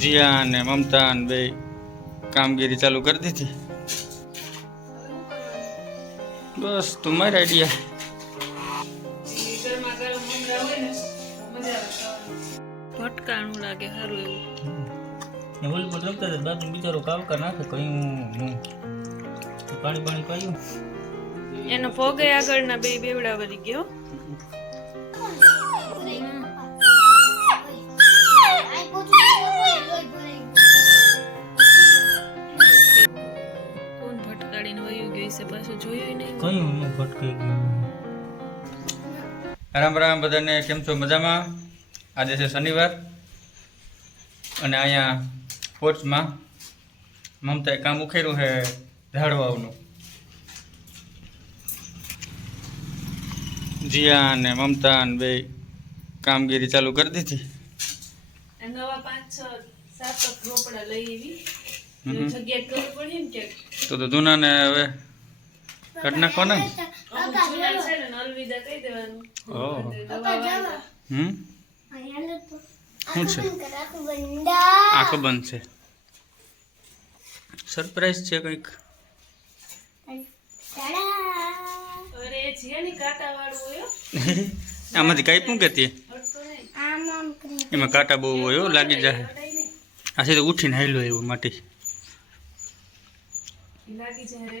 જીયા અને મમતા અને બે કામગીરી ચાલુ કરી દીધી. બસ તમારી મારી આઈડિયા ભટકાણું લાગે સારું એવું. હોલ પર રમતા હતા બાપુ બિચારો કાવકા નાખે કઈ હું. પાણી પાણી પાયું. એનો પગે આગળના બે બેવડા વળી ગયો. જોયું નહીં. કયું હું ભટકાઈ ગયું? રામ રામ બધાને કેમ છો? મજામાં? આજે છે શનિવાર અને અહીંયા પોર્ચમાં મમતાએ કામ ઉખેર્યું છે ઝાડવાનું જીયા અને મમતા અને બે કામગીરી ચાલુ કરી દીધી. નવા પાંચ છ સાત રોપડા લઈ આવી. જગ્યા કરવી પડી ને ક્યાંક. તો તો જૂનાને હવે ને? અમુક જૂના નાખો ને. હમ શું છે આંખો બંધ છે સરપ્રાઈઝ છે કંઈક કાંટા. આમાંથી કાંઈ શું કહેતી એમાં કાંટા બહુ હોય લાગી જાય. આ સીધું ઉઠીને હાલ્યો એવું માટી લાગી જાય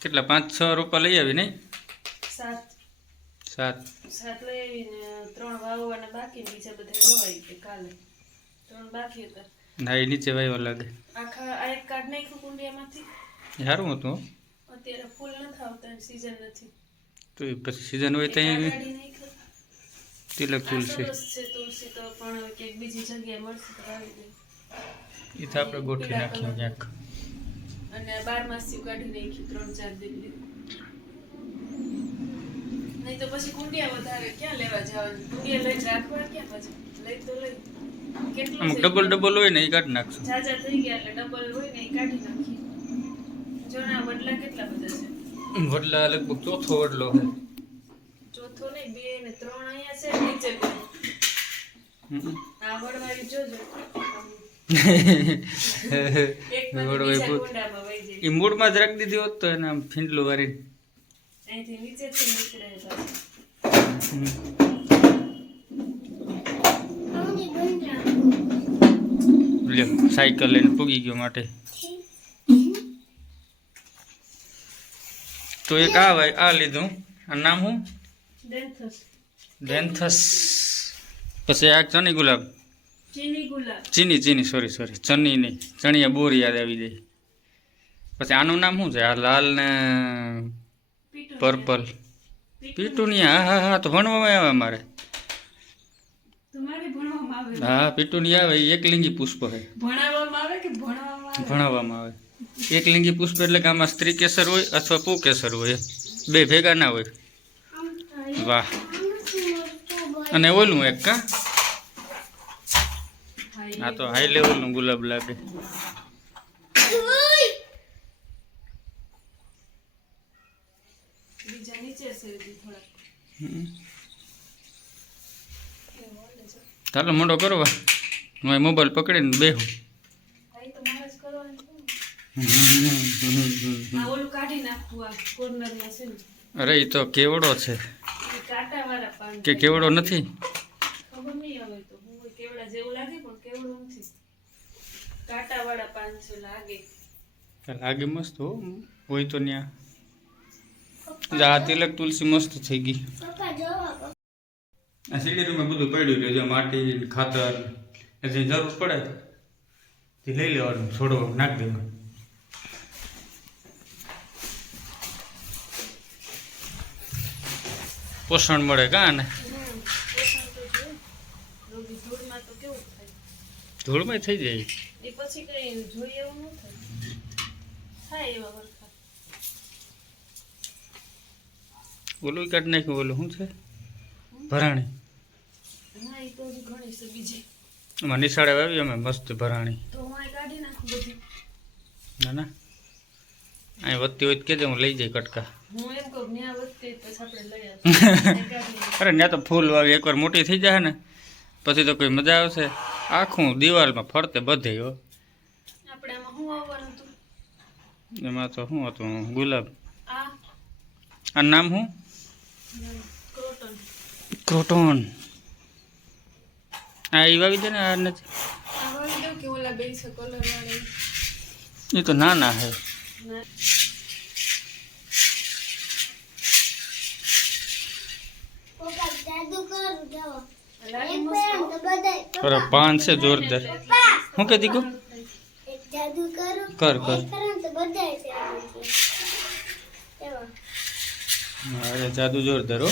કેટલા પાંચ છ રૂપિયા લઈ આવી નહીં? સાત. સાત. સાત લઈ આવીને ત્રણ વાવવાના બાકી બીજા બધા વવાઈ ગયા કાલે. ત્રણ બાકી હતા. ના એ નીચે વાવવા લાગે. આખા આ એક કાઢ નાખ્યું કુંડિયામાંથી. સારું હતું અત્યારે ફૂલ નથી આવતા સીઝન નથી. તો એ પછી સિઝન હોય તો તિલક તુલસી. તુલસી તો પણ બીજી જગ્યાએ મળશે તો આવી દે એ તો આપણે ગોઠવી નાખીએ ક્યાંક. અને આ બાર માસથી કાઢી નાખી ત્રણ ચાર દિલ્હી નહીં તો પછી કુંડિયા વધારે ક્યાં લેવા જવાનું? કુંડિયા લઈ રાખવા ક્યાં પછી? લઈ તો લઈ. કેટલું ડબલ ડબલ હોય ને એ કાઢી નાખશું. ઝાઝા થઈ ગયા એટલે ડબલ હોય ને એ કાઢી નાખીએ. જો ના વડલા કેટલા બધા છે? વડલા લગભગ ચોથો વડલો છે. ચોથો નહીં બે ને ત્રણ અહીંયા છે નીચે. આ વડવાળી જોજો. એક વડવાળી એ મૂળમાં જ રાખી દીધી હોત તો એને આમ ફીંડલું વારીને અહીંથી નીચેથી નીકળે લ્યો સાયકલ લઈને પૂગી ગયો માટે. તો એક આ ભાઈ આ લીધું. આ નામ શું? ડેન્થસ ડેન્થસ પછી આ ચની ગુલાબ? ચીની ગુલાબ. ચીની ચીની સોરી સોરી ચની નહીં ચણિયા બોર યાદ આવી જાય. પછી આનું નામ શું છે? આ લાલ ને પર્પલ. પીટુનિયા હા હા હા તો ભણવામાં આવે અમારે. હા પીટુનિયા આવે એ એકલિંગી પુષ્પ છે ભણાવવામાં આવે કે આવે? આવે. એકલિંગી પુષ્પ એટલે કે આમાં સ્ત્રી કેસર હોય અથવા પુ કેસર હોય બે ભેગા ના હોય. વાહ. અને ઓલું એક કા આ તો હાઈ લેવલનું ગુલાબ લાગે બીજા નીચે છે હજી થોડાક હમ. ચાલો મોટો કરવા હું મોબાઈલ પકડીને બેહું. અરે એ તો કેવડો છે. કે કેવડો નથી? લાગે મસ્ત હો. હોય તો ત્યાં આ તિલક તુલસી મસ્ત થઈ ગઈ. આ સીડી રૂમે બધું પડ્યું છે જો માટી ખાતર એ જે જરૂર પડે તે. લઈ લેવાનું છોડો નાખી દેવાનું પોષણ મળે કા ને ધૂળમાં તો કેવું થાય? ધૂળમાં થઈ જાય. પછી કઈ જોઈએ એવું ન થાય. થાય એવા ઓલું કાઢી નાખ્યું ઓલું શું છે? ભરાણી. એમાં નિશાળે આવી અમે મસ્ત ભરાણી. ના ના. અહીં વધતી હોય તો કહેજે હું લઈ જઈ કટકા. અરે ત્યાં તો ફૂલ વાવી એકવાર મોટી થઈ જાય ને પછી તો કોઈ મજા આવશે. આખું દિવાલમાં ફરતે બધે હો. એમાં તો શું હતું? ગુલાબ. આ? આ નામ શું? ક્રોટન ક્રોટોન આ એ વાવી દે ને આ નથી આ વાળી દઉં કે ઓલા બે છે કલર વાળી એ તો નાના હે ના પપ્પા જાદુ કરું જાઓ લાગે એક મસ્ત પેન તો બધાય અરે પાન છે જોરદાર શું કે દીકુ એક જાદુ કરું કર કર એક કરું તો બધાય છે એવા અરે જાદુ જોરદાર હો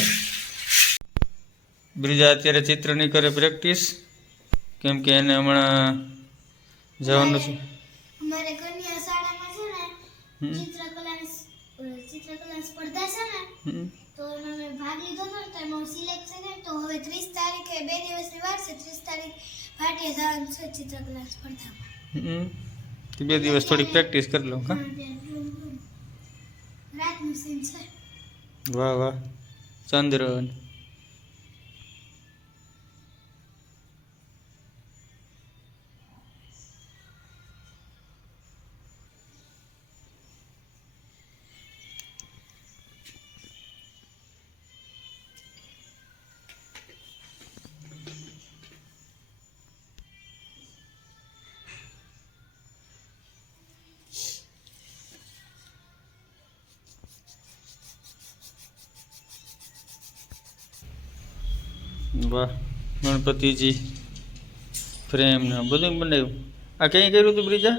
બ્રિજા અત્યારે ચિત્રની કરે પ્રેક્ટિસ. કેમ કે એને હમણાં જવાનું છે. અમારે કન્યા શાળામાં છે ને સ્પર્ધા છે ને. તો એમાં મેં ભાગ લીધો હતો ને તો એમાં સિલેક્ટ તો હવે ત્રીસ તારીખે બે દિવસની વાર છે ત્રીસ તારીખ ભાટીએ જવાનું છે ચિત્રકલા સ્પર્ધામાં. હમ. તો બે દિવસ થોડી પ્રેક્ટિસ કરી લઉં હા? રાતનું સીન છે. વાહ વાહ. ચંદ્રન વાહ ગણપતિજી ફ્રેમ ને બધું બનાવ્યું આ ક્યાંય કર્યું હતું બ્રિજા?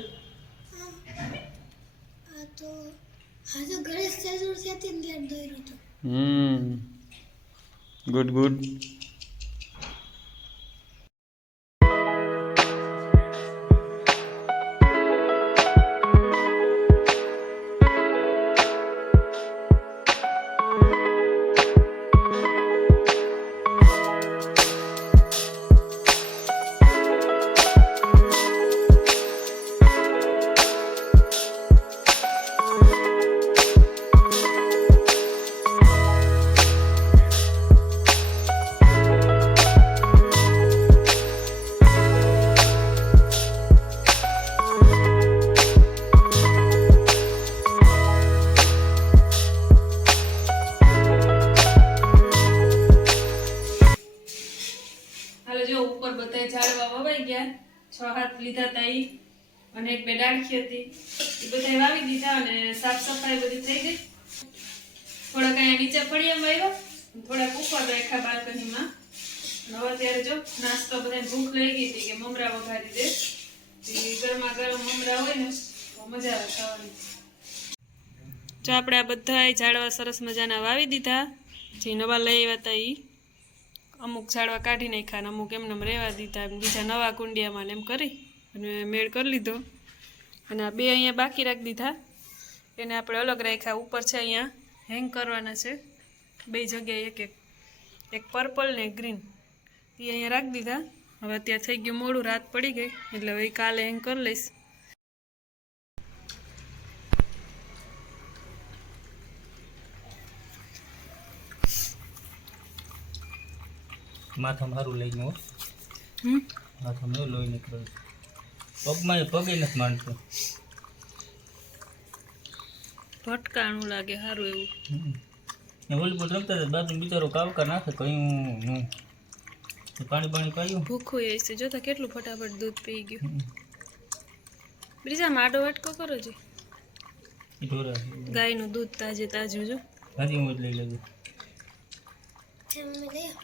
અને એક બે ડાળખી હતી. એ બધા વાવી દીધા અને સાફ સફાઈ બધી થઈ ગઈ. થોડાક અહીંયા નીચે ફળિયામાં આવ્યો. થોડાક ઉપર રાખ્યા બાલ્કનીમાં. હવે અત્યારે જો નાસ્તો બધાને ભૂખ લઈ ગઈ હતી કે મમરા વઘારી દે. ગરમા ગરમ મમરા હોય ને મજા આવે ખાવાની. જો આપણે આ બધા ઝાડવા સરસ મજાના વાવી દીધા. જે નવા લઈ આવ્યા હતા એ અમુક ઝાડવા કાઢી નાખ્યા અને અમુક એમને રહેવા દીધા. બીજા નવા કુંડિયામાં એમ કરી. અને મેળ કરી લીધો. અને આ બે અહીંયા બાકી રાખી દીધા. એને આપણે અલગ રાખ્યા. ઉપર છે અહીંયા હેંગ કરવાના છે. બે જગ્યાએ એક એક. એક પર્પલ ને ગ્રીન એ અહીંયા રાખી દીધા. હવે અત્યારે થઈ ગયું મોડું. રાત પડી ગઈ. એટલે હવે કાલે હેંગ કરી લઈશ. માથા મારું લઈને હો હમ? માથા મેં લોહી નીકળ્યું પગમાં એ પગે નથી માનતો ભટકાણું લાગે સારું એવું. ને ઓલી પર રમતા હતા બાજુ બિચારો કાવકા નાખે કયું નું. પાણી પાણી પાયું ભૂખું એ છે જોતા કેટલું ફટાફટ દૂધ પી ગયું. બ્રીજા માડો વાટકો કરો જી. ગાયનું દૂધ તાજે તાજું જો. હાજી હું જ લઈ લેજો છે મમ્મી લઈ આવો.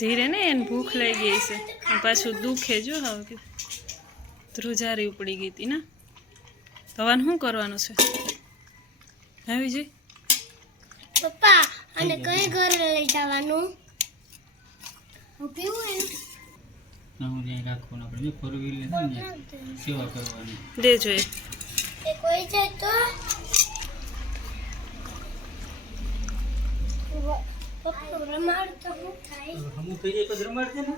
ધીરે ને એને ભૂખ લઈ ગઈ છે. પાછું દુખે જો હવે કે ધ્રુજારી ઉપડી ગઈ હતી ને. તવાને શું કરવાનું છે? આવી જઈ પપ્પા અને કઈ ઘરે લઈ જવાનું? દેજો એ. એ કોઈ જાય તો? પપ્પા રમાડ. રમાડશે ને.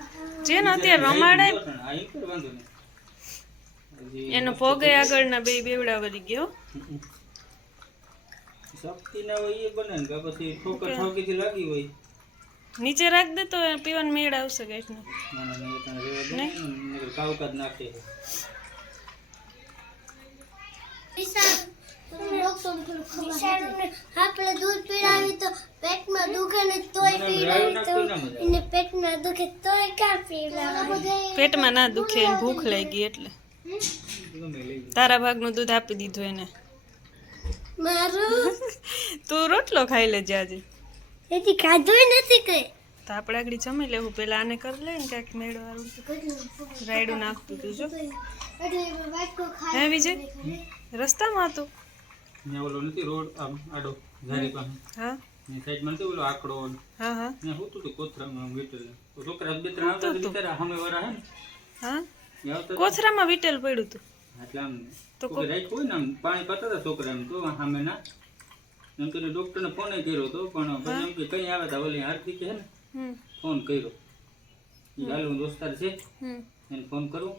અત્યારે હજી એનો પગે આગળના બે બેવડા વળી ગયો. શક્તિ ના હોય એ બને ને પછી ઠોકર ઠોકીથી લાગી હોય. નીચે રાખ દે તો પીવાનું મેળ આવશે ગેસ નો. કાવકાજ નાખે. આપણે દૂધ પીડાવી તો પેટમાં દુખે ને તોય મને પીવડાવી રાયું તો નાખતું ના મજા પેટમાં દુખે તોય કાં પીવડાવી પેટમાં ના દુખે ભૂખ લાગી એટલે. તારા ભાગનું દૂધ આપી દીધું એને. મારું? તું રોટલો ખાઈ લેજે આજે. એથી ખાધું નથી કઈ. તો આપણે આગળ જમી લેવું. પેલા આને કરી લે ને કાંઈક મેળ વાળું રાયડું નાખતું તું જો. હે વિજય? રસ્તામાં હતું? ઓલો નથી રોડ આમ આડો હા. ની સાઈડમાં નથી ઓલો આકડો ને હા હા. ત્યાં હોતું હતું કોથરામાં આમ છોકરા બે ત્રણ આવતા બિચારા સામે વાળા હે હા. કોથરામાં વીટેલ પડ્યું તું. એટલે આમ તો હોય ને આમ પાણી પાતા હતા છોકરાને તો સામે ના એમ કરીને ડોક્ટરને ફોન કર્યો હતો પણ પછી એમ કે કઈ આવે તા ઓલી હાર્દિક છે ને ફોન કર્યો. હાલું દોસ્તાર છે. એને ફોન કરું.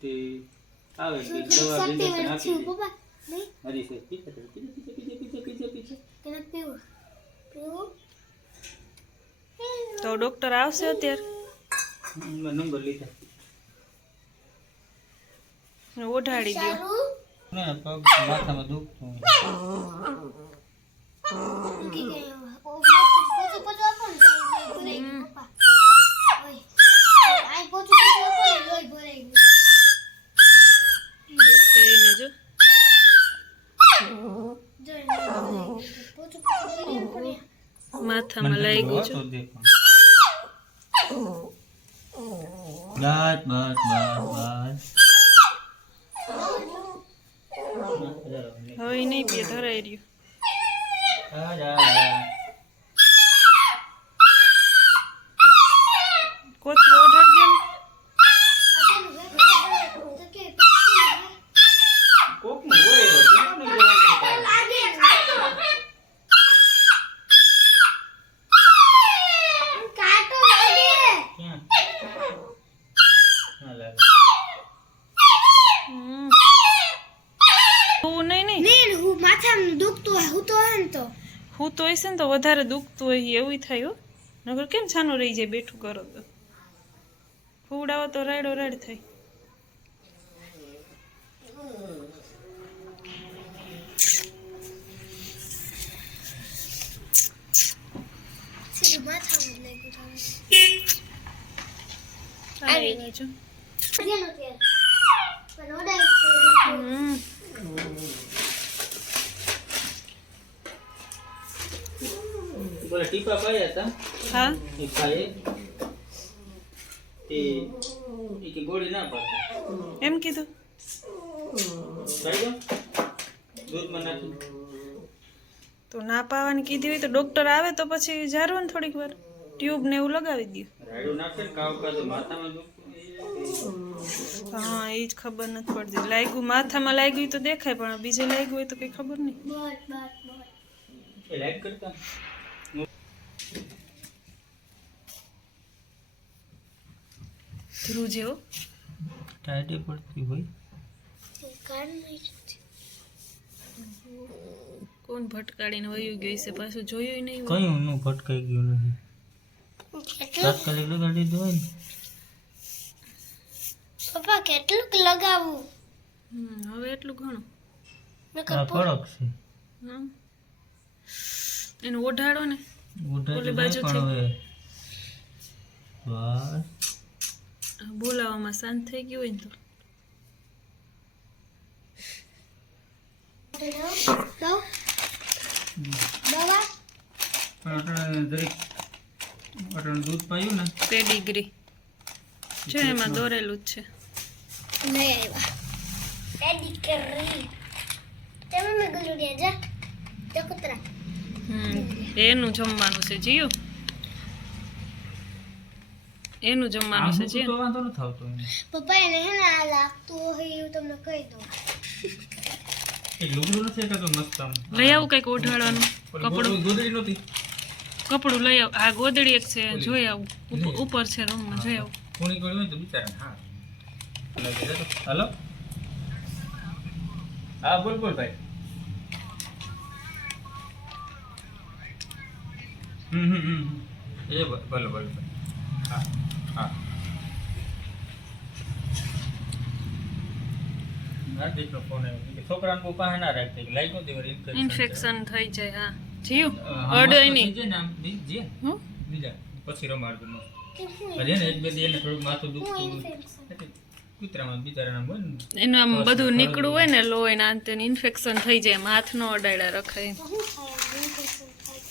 તે આવે દવા દે. પપ્પા હરી છે. પીછે પીછે પીછે પીછે પીછે પીછે પીછે પીવું? તો ડોક્ટર આવશે અત્યારે મેં નંબર લીધા ને ઓઢાડી દો સારું ના પગ માથામાં દુખતું કે કે ઓ પોચું પોચું આપો ને સાઈડ ભરાઈ ગયું પપ્પા ઓય આ પોચું પોચું આપો ને લોહી ભરાઈ ગયું દુખે એને જો જો એને ભરાઈ ગયું. પોચું લઈ માથામાં લાગ્યું છે. બસ બસ બસ હવે નહીં પીએ ધરાઈ રહ્યું કોથરો ઓઢાડી દો ને તો કે પેલું કોકનું હોય તો કેમ નહીં જવાનું? લાગે કાટો કાટો લાગે ક્યાં? ના લાગે. હમ હું નહીં નહીં નહીં હું માથામાં દુખતું હોય હું તો હોય ને તો. હું તો હશે ને તો વધારે દુખતું હોય એવું થાય હો. નગર કેમ છાનું રહી જાય બેઠું કરો તો? ફૂડાવો તો રાડો રાડ થાય. આવી બાજુ પણ હમ ટીપા પાયા હતા. હા. એ પાયે તે એ કે ગોળી ના પાડતા. એમ કીધું? દૂધમાં નાખી. તો ના પાવાની કીધી હોય તો ડોક્ટર આવે તો પછી જારવો ને થોડીક વાર. ટ્યુબ ને એવું લગાવી દો રાડું નાખે ને કાવ કાતો માથામાં હા એ જ ખબર નથી પડતી. લાગ્યું માથામાં લાગ્યું તો દેખાય પણ બીજે લાગ્યું હોય તો કઈ ખબર નહીં. લાઈક કરતા ધ્રુવ જેવો. ટાઈટે પડતી હોય. કોણ ભટકાડીને વયું ગયું છે પાછું જોયું નહીં કયું નું ભટકાઈ ગયું નથી? કેટલું તાત્કાલિક લગાડી દો ને. પપ્પા કેટલું લગાવું? હવે એટલું ઘણું. નકર ફરક છે. હમ. એને ઓઢાડો ને. ઓલી બાજુથી. બોલાવામાં શાંત થઈ ગયું હોય ને તો. દૂધ પાયું ને. પેડીગ્રી. છે એમાં દોરેલું જ છે. લઈ આવ્યા એડી તમે મેં ગલુડિયા જા. જા કૂતરા. હમ, એનું જમવાનું છે જીયું. એનું જમવાનું છે જીયું. તો વાંધો નથી આવતો પપ્પા એને હે ને આ લાગતું હોય એવું તમને કહી દઉં. એ લુગડું નથી કે મસ્ત આમ. લઈ આવું કંઈક ઓઢાડવાનું કપડું. ગોદડી- નહોતી? કપડું લઈ આવું. આ ગોદડી એક છે જોઈ આવું. ઉપર છે રૂમમાં જોઈ આવું. કોણી કોણી હોય તો બિચારા હા. હેલો. હાલો. હા બોલ બોલ ભાઈ. એ ભલે ભલે. હા હા. છોકરાને બહુ પાસે ના રાખતી તે વળી ઇન્ફેક્શન થઈ જાય હા. જીવ. અડોય નહીં. જે બીજા. પછી રમાડતો નો હજી ને એક બે દી એને થોડુંક માથું દુખતું કૂતરામાં બિચારાના હોય એનું આમ બધું. નીકળવું હોય ને લોહી ના ઇન્ફેક્શન થઈ જાય હાથ નો અડાડા રખાય તો હું થાય infection થાય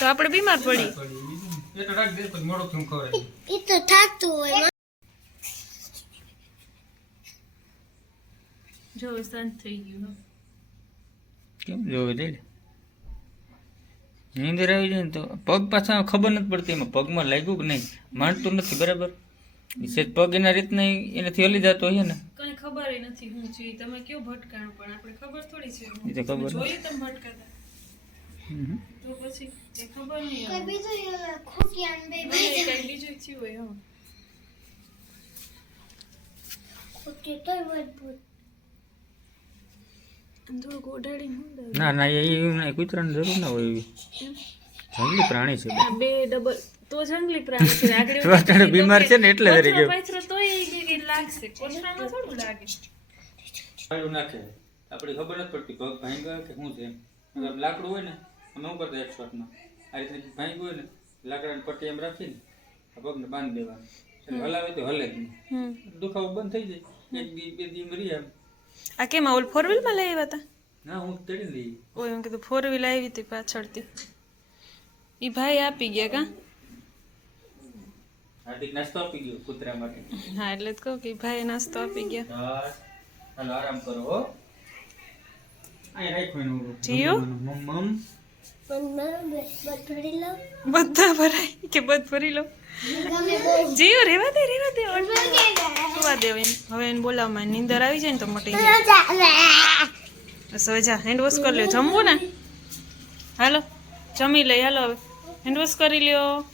તો? આપણે બીમાર પડી. એ તો રાખ દે પછી મોડું થયું ખવડાવી એ તો થાતું હોય જો શાંત થઈ ગયું કેમ જોવે દે નીંદર આવી જાય ને તો પગ પાછા ખબર નથી પડતી એમાં પગમાં લાગ્યું કે નહીં. માનતું નથી બરાબર? સેજ પગ એના રીતના એનાથી હલી જતો હોય ને. કઈ ખબર નથી હું છું તમે કયો ભટકાણું પણ આપણે ખબર થોડી છે. એ તો ખબર તમે તમે ભટકાતા? હમ. તો પછી એ ખબર નહીં કોઈ બીજું ઓલા ખૂટિયાને બે કઈ બીજું થયું હોય હો. ખૂટિયું તોય મજબૂત થોડુંક ઓડાડીને ના ના એ નહીં કૂતરાની જરૂર ના હોય એવી. જંગલી પ્રાણી છે બે ડબલ તો જંગલી પ્રાણી છે આગળ બીમાર છે ને એટલે કોથળા ગયો. તોય ઈ લાગશે. કોથળામાં થોડું લાગે. નાખે. આપણી ખબર નથી પડતી પગ ભાઈ ગયા કે શું છે? એમ. લાકડું હોય ને અમે શું કરતા એક શોટમાં આ રીતે ભાંગ્યું હોય ને લાકડાની પટ્ટી એમ રાખીને આ પગને બાંધી દેવાનું. એટલે હલાવે તો હલે જ નહીં. હમ. દુખાવો બંધ થઈ જાય. એક દી બે દી મરી એમ આ કેમ ઓલ ફોર વ્હીલમાં લઈ આવ્યા હતા? ના હું તેડી લઈ ઓય એમ કીધું ફોર વ્હીલ આવી હતી પાછળથી. ઈ ભાઈ આપી ગયા કા? હાર્દિક નાસ્તો આપી ગયો કૂતરા માટે. હા એટલે જ કહું કે ઈ ભાઈ નાસ્તો આપી ગયા. બસ. હાલો આરામ કરો હો. અહીં રાખ્યું એનું જીયો? મમ બધા ભરાય. કે બધ ભરી લો. જીવ, રેવા દે રેવા દે. સુવા દે હવે એને. હવે એને બોલાવમાં નીંદર આવી જાય ને તો મોટી બસ હવે જા હેન્ડ વોશ કરી લ્યો. જમવું ને? હાલો, જમી લઈ. હાલો હવે. હેન્ડ વોશ કરી લ્યો.